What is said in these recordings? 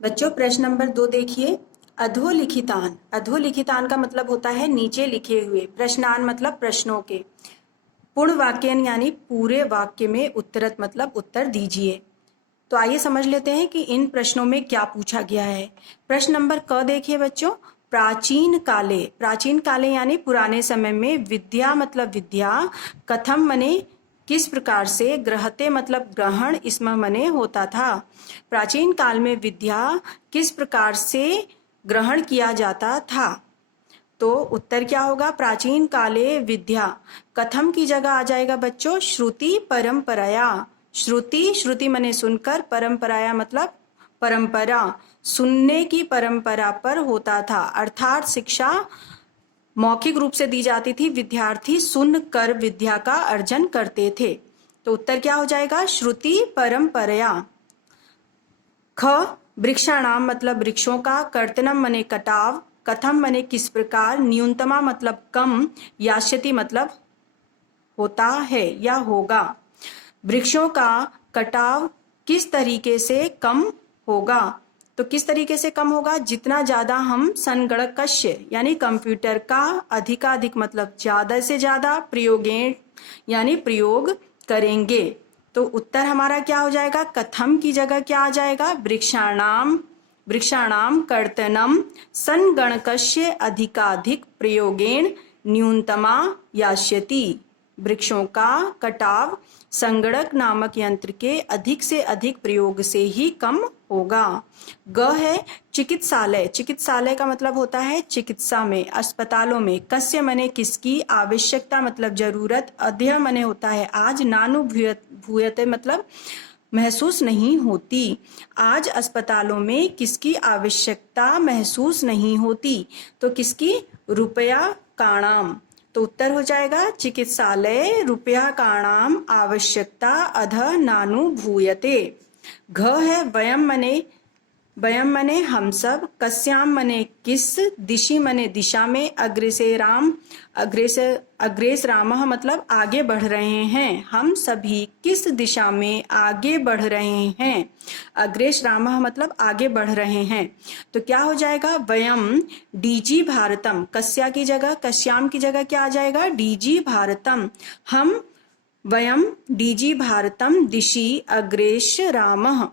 बच्चों प्रश्न नंबर 2 देखिए। अधोलिखितान, अधोलिखितान का मतलब होता है नीचे लिखे हुए। प्रश्नान मतलब प्रश्नों के। पूर्ण वाक्यन यानी पूरे वाक्य में उत्तरत मतलब उत्तर दीजिए। तो आइए समझ लेते हैं कि इन प्रश्नों में क्या पूछा गया है। प्रश्न नंबर क देखिए बच्चों। प्राचीन काले, प्राचीन काले यानी पुराने समय में, विद्या मतलब विद्या, कथम मने किस प्रकार से, ग्रहते मतलब ग्रहण, इसमें मने होता था। प्राचीन काल में विद्या किस प्रकार से ग्रहण किया जाता था। तो उत्तर क्या होगा, प्राचीन काले विद्या। कथम की जगह आ जाएगा बच्चों श्रुति परंपराया। श्रुति, श्रुति मने सुनकर, परंपराया मतलब परंपरा, सुनने की परंपरा पर होता था। अर्थात शिक्षा मौखिक रूप से दी जाती थी, विद्यार्थी सुनकर विद्या का अर्जन करते थे। तो उत्तर क्या हो जाएगा, श्रुति परंपराया। ख, वृक्षाणाम मतलब वृक्षों का, कर्तनम मने कटाव, कथम मने किस प्रकार, न्यूनतमा मतलब कम, यास्यति मतलब होता है या होगा। वृक्षों का कटाव किस तरीके से कम होगा। तो किस तरीके से कम होगा, जितना ज्यादा हम संगणकस्य यानी कंप्यूटर का, अधिकाधिक मतलब ज्यादा से ज्यादा, प्रयोगेण यानी प्रयोग करेंगे। तो उत्तर हमारा क्या हो जाएगा, कथम की जगह क्या आ जाएगा, वृक्षाणाम, वृक्षाणाम कर्तनम संगणकस्य अधिकाधिक प्रयोगेण न्यूनतमा यास्यति। वृक्षों का कटाव संगणक नामक यंत्र के अधिक से अधिक प्रयोग से ही कम होगा। ग है चिकित्सालय, चिकित्सालय का मतलब होता है चिकित्सा में, अस्पतालों में। कस्य मने किसकी, आवश्यकता मतलब जरूरत, अध्यय मने होता है आज, नानु भूयते मतलब महसूस नहीं होती। आज अस्पतालों में किसकी आवश्यकता महसूस नहीं होती। तो किसकी, रुपया काणाम। तो उत्तर हो जाएगा चिकित्सालय रुपया काणाम आवश्यकता अध नानु भूयते। घ है वयम मने, वयम मने हम सब, कस्याम मने किस, दिशि मने दिशा में, अग्रेसराम, अग्रेस रामः मतलब आगे बढ़ रहे हैं। हम सभी किस दिशा में आगे बढ़ रहे हैं। अग्रेस रामः मतलब आगे बढ़ रहे हैं। तो क्या हो जाएगा, वयम डीजी भारतम, कस्या की जगह, कस्याम की जगह क्या आ जाएगा, डीजी भारतम। हम वयम डीजी भारतम दिशि अग्रेस रामः।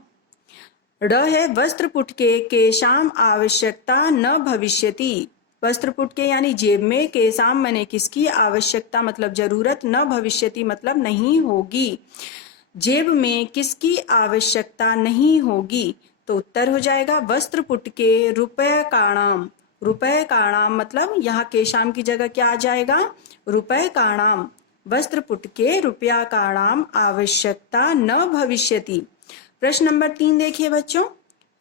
ड है वस्त्र पुटके केशाम आवश्यकता न भविष्यति। वस्त्र पुटके यानी जेब में, केशाम मने किसकी, आवश्यकता मतलब जरूरत, न भविष्यति मतलब नहीं होगी। जेब में किसकी आवश्यकता नहीं होगी। तो उत्तर हो जाएगा वस्त्र पुटके रुपये काणाम। रुपये काणाम मतलब यहाँ केशाम की जगह क्या आ जाएगा, रुपये काणाम। वस्त्र पुटके रुपया काणाम आवश्यकता न भविष्यति। प्रश्न नंबर 3 देखिए बच्चों।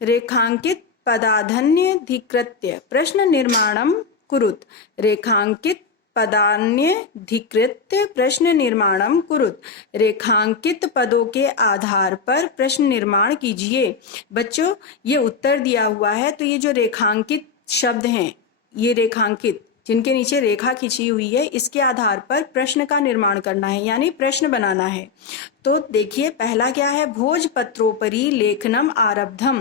रेखांकित पदाधन्यधिकृत्य प्रश्न निर्माणम कुरुत। रेखांकित पदान्यधिकृत्य प्रश्न निर्माणम कुरुत। रेखांकित पदों के आधार पर प्रश्न निर्माण कीजिए। बच्चों ये उत्तर दिया हुआ है, तो ये जो रेखांकित शब्द हैं, ये रेखांकित जिनके नीचे रेखा खींची हुई है, इसके आधार पर प्रश्न का निर्माण करना है यानी प्रश्न बनाना है। तो देखिए पहला क्या है, भोजपत्रोपरि लेखनम आरब्धम।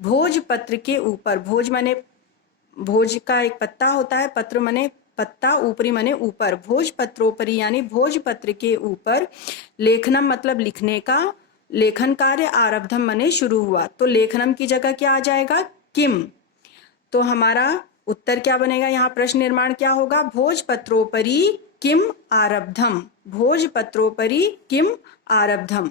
भोजपत्र के ऊपर, भोज मने भोज का एक पत्ता होता है, पत्र मने पत्ता, ऊपरी मने ऊपर। भोजपत्रोपरि यानी भोजपत्र के ऊपर, लेखनम मतलब लिखने का, लेखन कार्य, आरब्धम मने शुरू हुआ। तो लेखनम की जगह क्या आ जाएगा, किम। तो हमारा उत्तर क्या बनेगा, यहाँ प्रश्न निर्माण क्या होगा, भोजपत्रोपरि किम आरब्धम। भोजपत्रोपरि किम आरब्धम।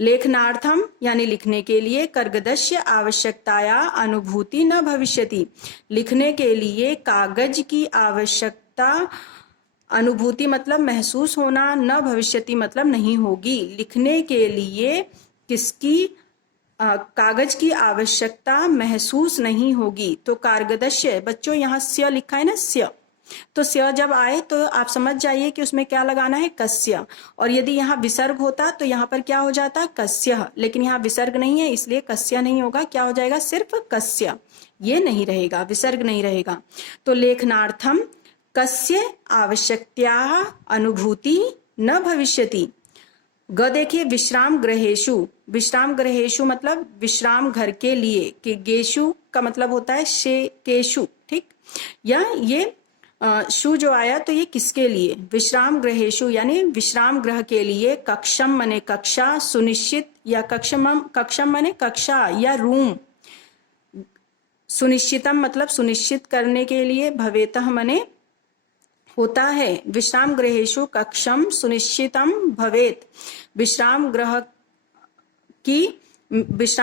लेखनार्थम यानी लिखने के लिए, कर्गदस्य आवश्यकताया अनुभूति न भविष्यति। लिखने के लिए कागज की आवश्यकता, अनुभूति मतलब महसूस होना, न भविष्यति मतलब नहीं होगी। लिखने के लिए किसकी कागज की आवश्यकता महसूस नहीं होगी। तो कार्गदस्य, बच्चों यहाँ स्य लिखा है ना, स्य, तो स्य जब आए तो आप समझ जाइए कि उसमें क्या लगाना है, कस्य। और यदि यहाँ विसर्ग होता तो यहाँ पर क्या हो जाता, कस्य, लेकिन यहाँ विसर्ग नहीं है इसलिए कस्य नहीं होगा, क्या हो जाएगा, सिर्फ कस्य। ये नहीं रहेगा, विसर्ग नहीं रहेगा। तो लेखनार्थम कस्य आवश्यकता अनुभूति न भविष्यति। ग देखिए विश्राम गृहेषु, विश्राम गृहेषु मतलब विश्राम घर के लिए, कि गेशु का मतलब होता है केशु, ठीक। या ये शु जो आया तो ये किसके लिए, विश्राम गृहेषु यानी विश्राम गृह के लिए, कक्षम मने कक्षा, सुनिश्चित या कक्षम मने कक्षा या रूम, सुनिश्चितम मतलब सुनिश्चित करने के लिए, भवेतः मने होता है, विश्राम गृहेषु कक्षम सुनिश्चितम भवेत, विश्राम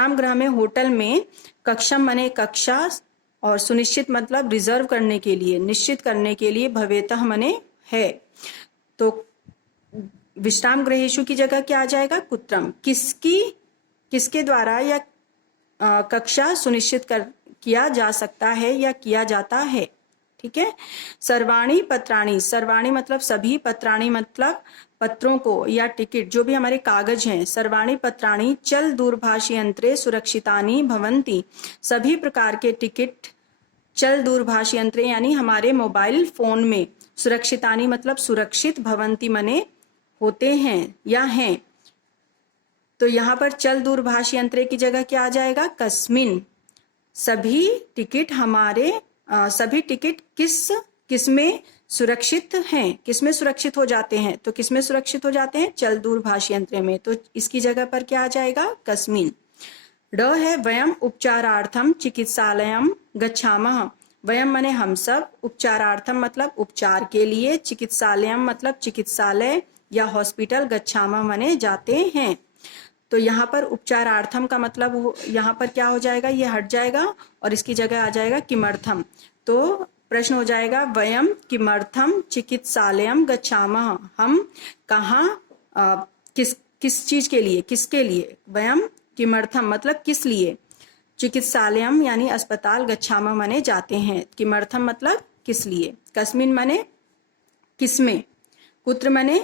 गृह में होटल में, कक्षम मने कक्षा और सुनिश्चित मतलब रिजर्व करने के लिए, निश्चित करने के लिए, भवेतः मने है। तो विश्राम गृहेषु की जगह क्या आ जाएगा, कुत्रम, किसके द्वारा या कक्षा सुनिश्चित किया जा सकता है या किया जाता है, ठीक है। सर्वाणी पत्राणी, सर्वाणी मतलब सभी, पत्राणी मतलब पत्रों को या टिकट, जो भी हमारे कागज हैं। सर्वाणी पत्राणी चल दूरभाष यंत्रे सुरक्षितानि भवन्ति, सभी प्रकार के टिकट चल दूरभाष यंत्रे यानी हमारे मोबाइल फोन में, सुरक्षितानि मतलब सुरक्षित, भवन्ति मने होते हैं या हैं। तो यहाँ पर चल दूरभाष यंत्रे की जगह क्या आ जाएगा, कस्मिन, सभी टिकट हमारे सभी टिकट किस में सुरक्षित हैं, किस में सुरक्षित हो जाते हैं, तो किस में सुरक्षित हो जाते हैं, चल दूरभाष यंत्र में, तो इसकी जगह पर क्या आ जाएगा, कस्मिन। ड है वयम उपचारार्थम चिकित्सालयम गच्छामः, वयम माने हम सब, उपचारार्थम मतलब उपचार के लिए, चिकित्सालयम मतलब चिकित्सालय या हॉस्पिटल, गच्छामः माने जाते हैं। तो यहाँ पर उपचारार्थम का मतलब यहाँ पर क्या हो जाएगा, ये हट जाएगा और इसकी जगह आ जाएगा किमर्थम। तो प्रश्न हो जाएगा वयम किमर्थम चिकित्सालयम गच्छामः, हम कहाँ किस चीज के लिए, किसके लिए, वयम किमर्थम मतलब किस लिए, चिकित्सालयम यानी अस्पताल, गच्छामः माने जाते हैं, किमर्थम मतलब किस लिए, कस्मिन माने किसमें, कुत्र माने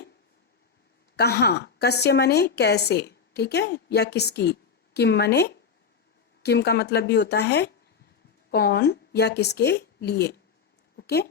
कहाँ, कस्य माने कैसे, ठीक है, या किसकी, किम मने, किम का मतलब भी होता है कौन या किसके लिए, ओके।